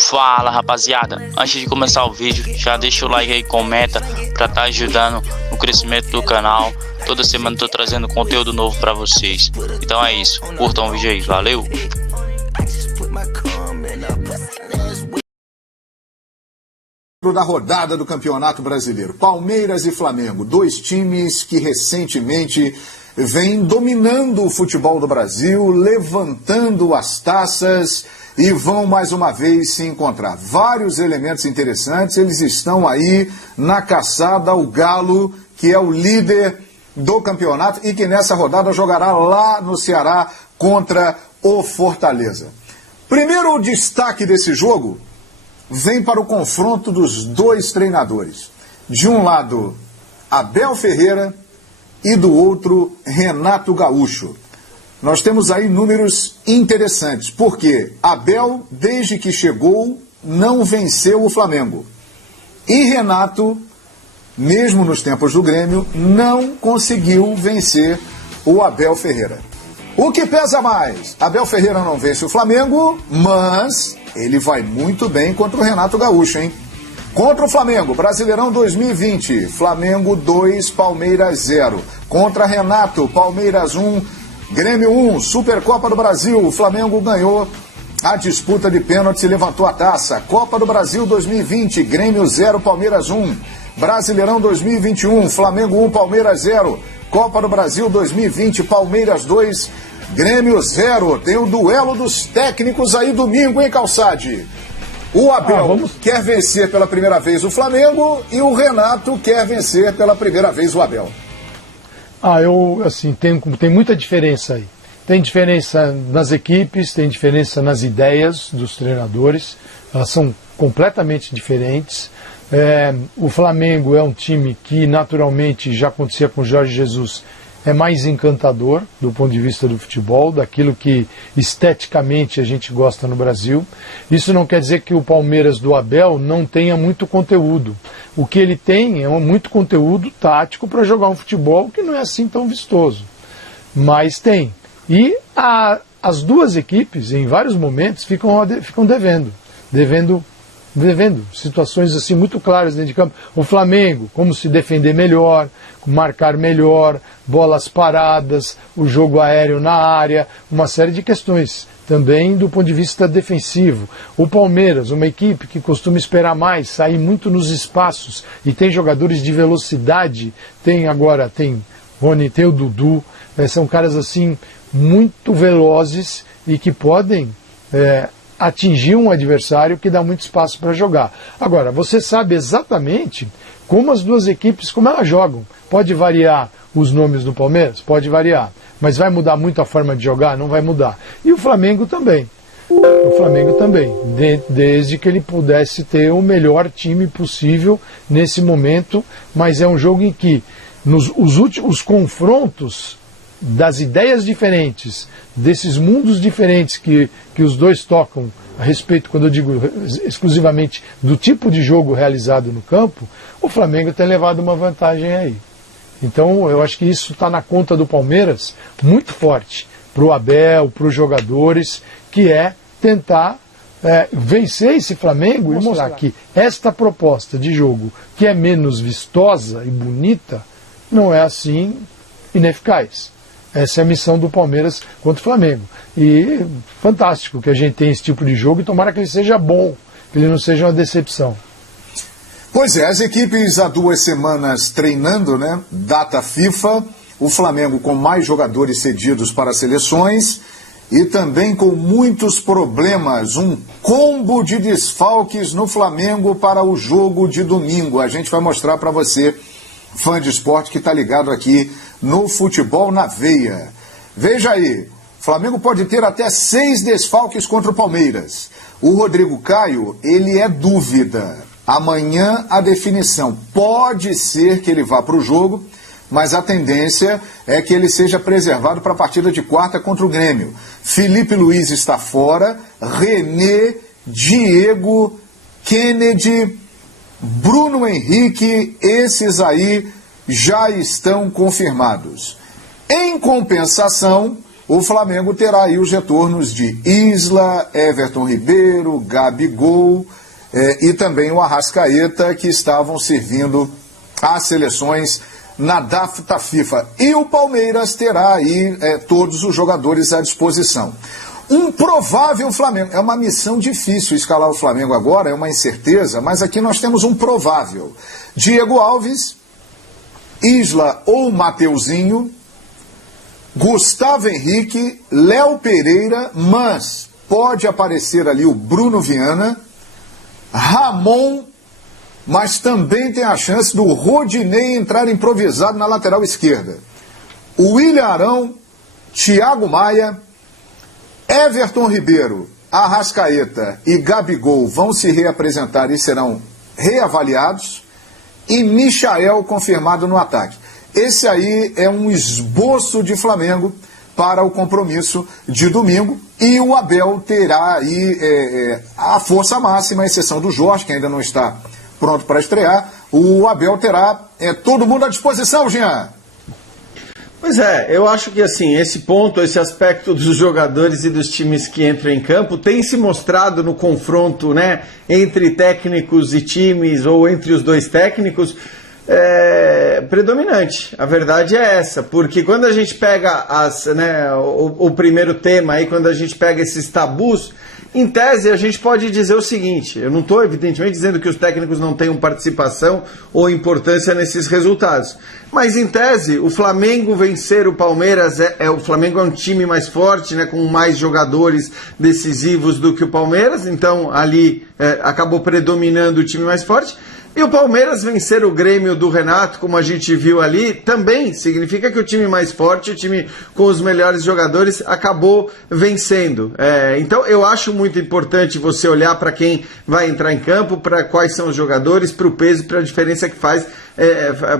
Fala rapaziada, antes de começar o vídeo, já deixa o like aí, comenta pra estar ajudando no crescimento do canal. Toda semana eu tô trazendo conteúdo novo pra vocês. Então é isso, curtam o vídeo aí, valeu! Da rodada do Campeonato Brasileiro, Palmeiras e Flamengo, dois times que recentemente vêm dominando o futebol do Brasil, levantando as taças e vão mais uma vez se encontrar. Vários elementos interessantes, eles estão aí na caçada ao Galo, que é o líder do campeonato e que nessa rodada jogará lá no Ceará contra o Fortaleza. Primeiro destaque desse jogo vem para o confronto dos dois treinadores. De um lado, Abel Ferreira e do outro, Renato Gaúcho. Nós temos aí números interessantes, porque Abel, desde que chegou, não venceu o Flamengo. E Renato, mesmo nos tempos do Grêmio, não conseguiu vencer o Abel Ferreira. O que pesa mais? Abel Ferreira não vence o Flamengo, mas ele vai muito bem contra o Renato Gaúcho, hein? Contra o Flamengo, Brasileirão 2020, Flamengo 2, Palmeiras 0. Contra Renato, Palmeiras 1, Grêmio 1, Supercopa do Brasil, o Flamengo ganhou a disputa de pênaltis e levantou a taça. Copa do Brasil 2020, Grêmio 0, Palmeiras 1. Brasileirão 2021, Flamengo 1, Palmeiras 0. Copa do Brasil 2020, Palmeiras 2, Grêmio 0. Tem o duelo dos técnicos aí domingo, hein, Calçade? O Abel quer vencer pela primeira vez o Flamengo e o Renato quer vencer pela primeira vez o Abel. Tem muita diferença aí. Tem diferença nas equipes, tem diferença nas ideias dos treinadores, elas são completamente diferentes. O Flamengo é um time que naturalmente já acontecia com o Jorge Jesus, é mais encantador do ponto de vista do futebol, daquilo que esteticamente a gente gosta no Brasil. Isso não quer dizer que o Palmeiras do Abel não tenha muito conteúdo. O que ele tem é muito conteúdo tático para jogar um futebol que não é assim tão vistoso. Mas tem. E as duas equipes, em vários momentos, ficam devendo situações assim muito claras dentro de campo. O Flamengo, como se defender melhor, marcar melhor, bolas paradas, o jogo aéreo na área, uma série de questões também do ponto de vista defensivo. O Palmeiras, uma equipe que costuma esperar mais, sair muito nos espaços e tem jogadores de velocidade, tem Rony, tem o Dudu, são caras assim muito velozes e que podem atingir um adversário que dá muito espaço para jogar. Agora, você sabe exatamente como as duas equipes, como elas jogam. Pode variar os nomes do Palmeiras? Pode variar. Mas vai mudar muito a forma de jogar? Não vai mudar. E o Flamengo também. Desde que ele pudesse ter o melhor time possível nesse momento, mas é um jogo em que os confrontos das ideias diferentes, desses mundos diferentes que os dois tocam a respeito, quando eu digo exclusivamente do tipo de jogo realizado no campo, o Flamengo tem levado uma vantagem aí. Então eu acho que isso está na conta do Palmeiras muito forte, para o Abel, para os jogadores, que é tentar vencer esse Flamengo e mostrar que esta proposta de jogo, que é menos vistosa e bonita, não é assim ineficaz. Essa é a missão do Palmeiras contra o Flamengo. E fantástico que a gente tenha esse tipo de jogo e tomara que ele seja bom, que ele não seja uma decepção. Pois é, as equipes há 2 semanas treinando, né? Data FIFA, o Flamengo com mais jogadores cedidos para seleções e também com muitos problemas, um combo de desfalques no Flamengo para o jogo de domingo. A gente vai mostrar para você, fã de esporte que está ligado aqui no Futebol na Veia. Veja aí, o Flamengo pode ter até 6 desfalques contra o Palmeiras. O Rodrigo Caio, ele é dúvida. Amanhã a definição. Pode ser que ele vá para o jogo, mas a tendência é que ele seja preservado para a partida de quarta contra o Grêmio. Felipe Luiz está fora, René, Diego, Kennedy, Bruno Henrique, esses aí já estão confirmados. Em compensação, o Flamengo terá aí os retornos de Isla, Everton Ribeiro, Gabigol e também o Arrascaeta, que estavam servindo às seleções na data FIFA. E o Palmeiras terá aí todos os jogadores à disposição. Um provável Flamengo. É uma missão difícil escalar o Flamengo agora, é uma incerteza, mas aqui nós temos um provável. Diego Alves, Isla ou Mateuzinho, Gustavo Henrique, Léo Pereira, mas pode aparecer ali o Bruno Viana, Ramon, mas também tem a chance do Rodinei entrar improvisado na lateral esquerda. O William Arão, Thiago Maia, Everton Ribeiro, Arrascaeta e Gabigol vão se reapresentar e serão reavaliados, e Michael confirmado no ataque. Esse aí é um esboço de Flamengo para o compromisso de domingo, e o Abel terá aí a força máxima, à exceção do Jorge, que ainda não está pronto para estrear. O Abel terá todo mundo à disposição, Jean. Pois é, eu acho que assim, esse ponto, esse aspecto dos jogadores e dos times que entram em campo tem se mostrado no confronto, né, entre técnicos e times, ou entre os dois técnicos, predominante. A verdade é essa, porque quando a gente pega o primeiro tema aí, quando a gente pega esses tabus, em tese a gente pode dizer o seguinte: eu não estou evidentemente dizendo que os técnicos não tenham participação ou importância nesses resultados, mas em tese o Flamengo vencer o Palmeiras, o Flamengo é um time mais forte, né, com mais jogadores decisivos do que o Palmeiras, então ali acabou predominando o time mais forte. E o Palmeiras vencer o Grêmio do Renato, como a gente viu ali, também significa que o time mais forte, o time com os melhores jogadores, acabou vencendo. Então eu acho muito importante você olhar para quem vai entrar em campo, para quais são os jogadores, para o peso, para a diferença que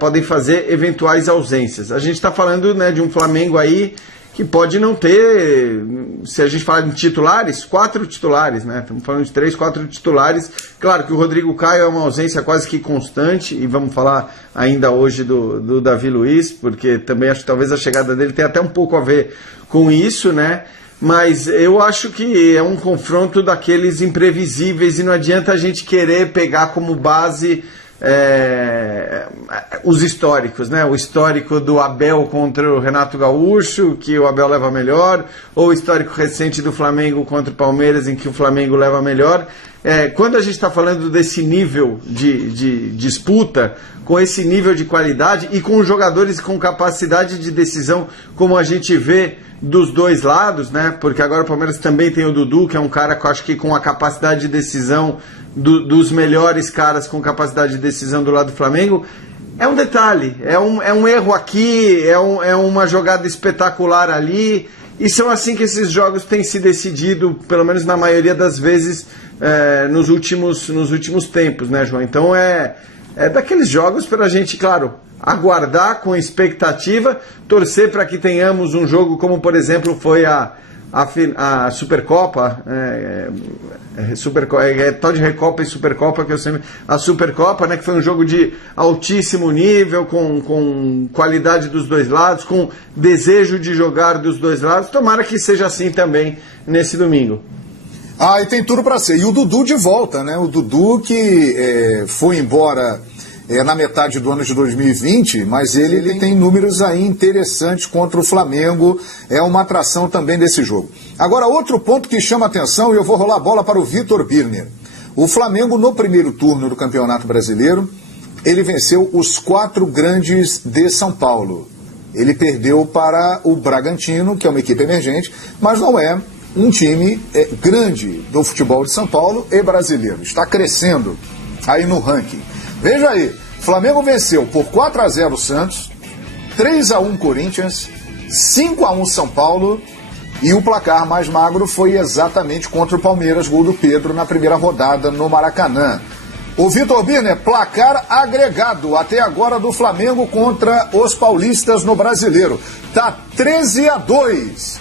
podem fazer eventuais ausências. A gente está falando, né, de um Flamengo aí que pode não ter, se a gente falar de titulares, 4 titulares, né? Estamos falando de 3, 4 titulares. Claro que o Rodrigo Caio é uma ausência quase que constante, e vamos falar ainda hoje do Davi Luiz, porque também acho que talvez a chegada dele tenha até um pouco a ver com isso, né? Mas eu acho que é um confronto daqueles imprevisíveis, e não adianta a gente querer pegar como base os históricos, né? O histórico do Abel contra o Renato Gaúcho, que o Abel leva melhor, ou o histórico recente do Flamengo contra o Palmeiras, em que o Flamengo leva melhor. Quando a gente está falando desse nível de disputa, com esse nível de qualidade e com jogadores com capacidade de decisão, como a gente vê dos dois lados, né? Porque agora o Palmeiras também tem o Dudu, que é um cara que eu acho que com a capacidade de decisão dos melhores caras com capacidade de decisão do lado do Flamengo. É um detalhe, é um erro aqui, é uma jogada espetacular ali, e são assim que esses jogos têm se decidido, pelo menos na maioria das vezes, nos últimos tempos, né, João? Então é daqueles jogos para a gente, claro, aguardar com expectativa, torcer para que tenhamos um jogo como, por exemplo, foi a Supercopa, tal de Recopa e Supercopa, que eu sempre... A Supercopa, né, que foi um jogo de altíssimo nível, com qualidade dos dois lados, com desejo de jogar dos dois lados. Tomara que seja assim também nesse domingo. E tem tudo para ser. E o Dudu de volta, né? O Dudu que foi embora na metade do ano de 2020, mas ele tem números aí interessantes contra o Flamengo, é uma atração também desse jogo. Agora, outro ponto que chama atenção, e eu vou rolar a bola para o Vitor Birner. O Flamengo, no primeiro turno do Campeonato Brasileiro, ele venceu os 4 grandes de São Paulo. Ele perdeu para o Bragantino, que é uma equipe emergente, mas não é um time grande do futebol de São Paulo e brasileiro. Está crescendo aí no ranking. Veja aí, Flamengo venceu por 4-0 o Santos, 3-1 Corinthians, 5-1 São Paulo, e o placar mais magro foi exatamente contra o Palmeiras, gol do Pedro na primeira rodada no Maracanã. O Vitor Birner, placar agregado até agora do Flamengo contra os paulistas no Brasileiro. Tá 13-2.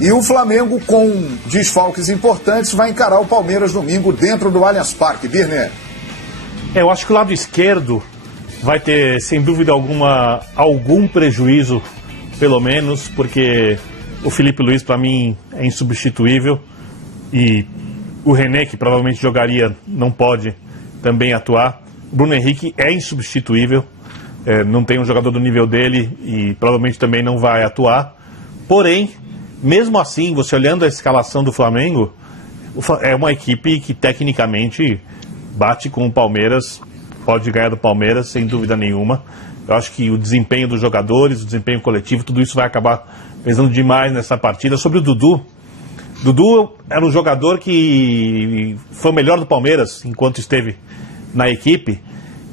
E o Flamengo, com desfalques importantes, vai encarar o Palmeiras domingo dentro do Allianz Parque. Birner. Eu acho que o lado esquerdo vai ter, sem dúvida alguma, algum prejuízo, pelo menos, porque O Felipe Luiz, para mim, é insubstituível. E o René, que provavelmente jogaria, não pode também atuar. O Bruno Henrique é insubstituível. Não tem um jogador do nível dele e provavelmente também não vai atuar. Porém, mesmo assim, você olhando a escalação do Flamengo, é uma equipe que tecnicamente bate com o Palmeiras, pode ganhar do Palmeiras, sem dúvida nenhuma. Eu acho que o desempenho dos jogadores, o desempenho coletivo, tudo isso vai acabar pesando demais nessa partida. Sobre o Dudu era um jogador que foi o melhor do Palmeiras enquanto esteve na equipe,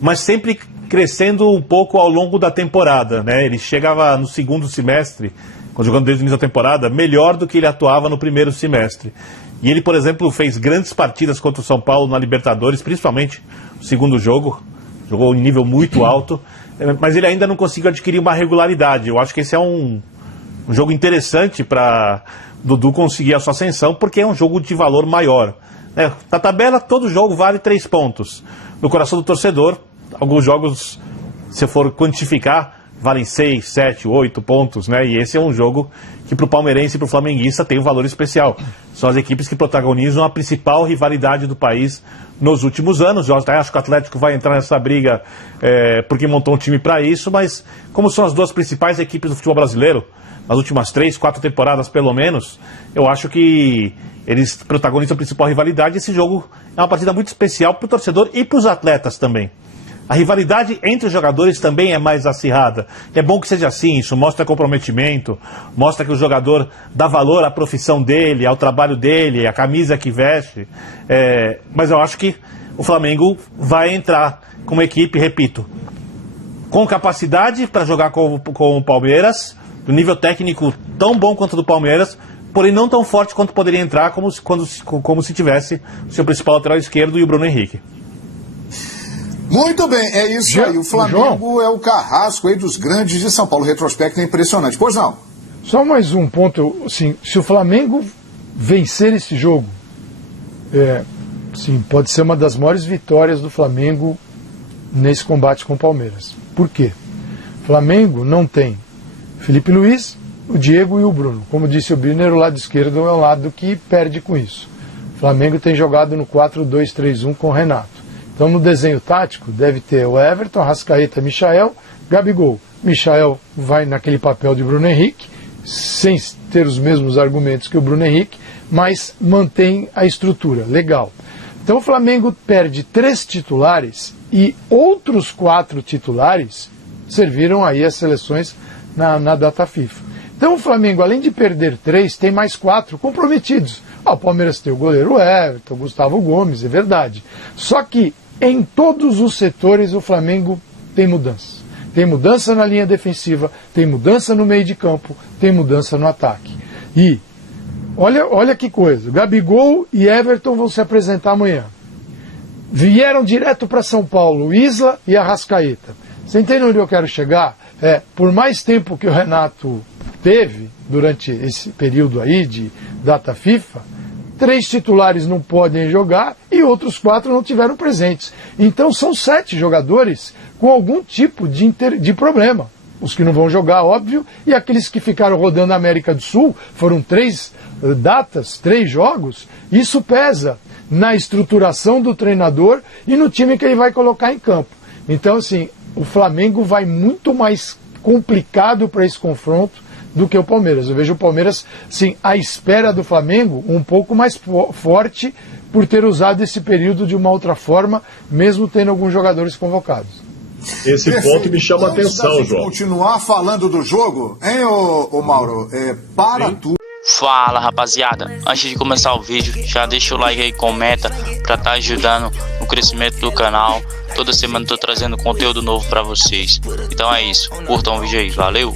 mas sempre crescendo um pouco ao longo da temporada, né? Ele chegava no segundo semestre, jogando desde o início da temporada, melhor do que ele atuava no primeiro semestre. E ele, por exemplo, fez grandes partidas contra o São Paulo na Libertadores, principalmente no segundo jogo, jogou em nível muito alto, mas ele ainda não conseguiu adquirir uma regularidade. Eu acho que esse é um jogo interessante para Dudu conseguir a sua ascensão, porque é um jogo de valor maior. Na tabela, todo jogo vale 3 pontos. No coração do torcedor, alguns jogos, se for quantificar, valem 6, 7, 8 pontos, né? E esse é um jogo que para o palmeirense e para o flamenguista tem um valor especial. São as equipes que protagonizam a principal rivalidade do país nos últimos anos. Eu acho que o Atlético vai entrar nessa briga porque montou um time para isso, mas como são as duas principais equipes do futebol brasileiro, nas últimas 3, 4 temporadas pelo menos, eu acho que eles protagonizam a principal rivalidade. Esse jogo é uma partida muito especial para o torcedor e para os atletas também. A rivalidade entre os jogadores também é mais acirrada. É bom que seja assim, isso mostra comprometimento, mostra que o jogador dá valor à profissão dele, ao trabalho dele, à camisa que veste. Mas eu acho que o Flamengo vai entrar com uma equipe, repito, com capacidade para jogar com o Palmeiras, do nível técnico tão bom quanto o do Palmeiras, porém não tão forte quanto poderia entrar como se tivesse o seu principal lateral esquerdo e o Bruno Henrique. Muito bem, é isso aí. O Flamengo é o carrasco aí dos grandes de São Paulo. O retrospecto é impressionante. Pois não? Só mais um ponto. Assim, se o Flamengo vencer esse jogo, sim, pode ser uma das maiores vitórias do Flamengo nesse combate com o Palmeiras. Por quê? O Flamengo não tem Felipe Luiz, o Diego e o Bruno. Como disse o Birner, o lado esquerdo é o lado que perde com isso. O Flamengo tem jogado no 4-2-3-1 com o Renato. Então, no desenho tático, deve ter o Everton, Arrascaeta, Michael, Gabigol. Michael vai naquele papel de Bruno Henrique, sem ter os mesmos argumentos que o Bruno Henrique, mas mantém a estrutura. Legal. Então, o Flamengo perde 3 titulares e outros 4 titulares serviram aí as seleções na data FIFA. Então, o Flamengo, além de perder 3, tem mais 4 comprometidos. O Palmeiras tem o goleiro Everton, Gustavo Gomes, é verdade. Só que em todos os setores o Flamengo tem mudança. Tem mudança na linha defensiva, tem mudança no meio de campo, tem mudança no ataque. E olha que coisa, Gabigol e Everton vão se apresentar amanhã. Vieram direto para São Paulo, Isla e Arrascaeta. Você entende onde eu quero chegar? Por mais tempo que o Renato teve durante esse período aí de data FIFA, 3 titulares não podem jogar e outros 4 não tiveram presentes. Então são 7 jogadores com algum tipo de problema. Os que não vão jogar, óbvio, e aqueles que ficaram rodando a América do Sul, foram 3 datas, 3 jogos, isso pesa na estruturação do treinador e no time que ele vai colocar em campo. Então, assim, o Flamengo vai muito mais complicado para esse confronto do que o Palmeiras. Eu vejo o Palmeiras, sim, à espera do Flamengo, um pouco mais forte por ter usado esse período de uma outra forma, mesmo tendo alguns jogadores convocados. Esse ponto me chama a atenção, João. Continuar falando do jogo, hein, ô Mauro? Tudo. Fala, rapaziada, antes de começar o vídeo, já deixa o like aí, comenta pra estar ajudando no crescimento do canal. Toda semana tô trazendo conteúdo novo pra vocês. Então é isso, curtam o vídeo aí, valeu!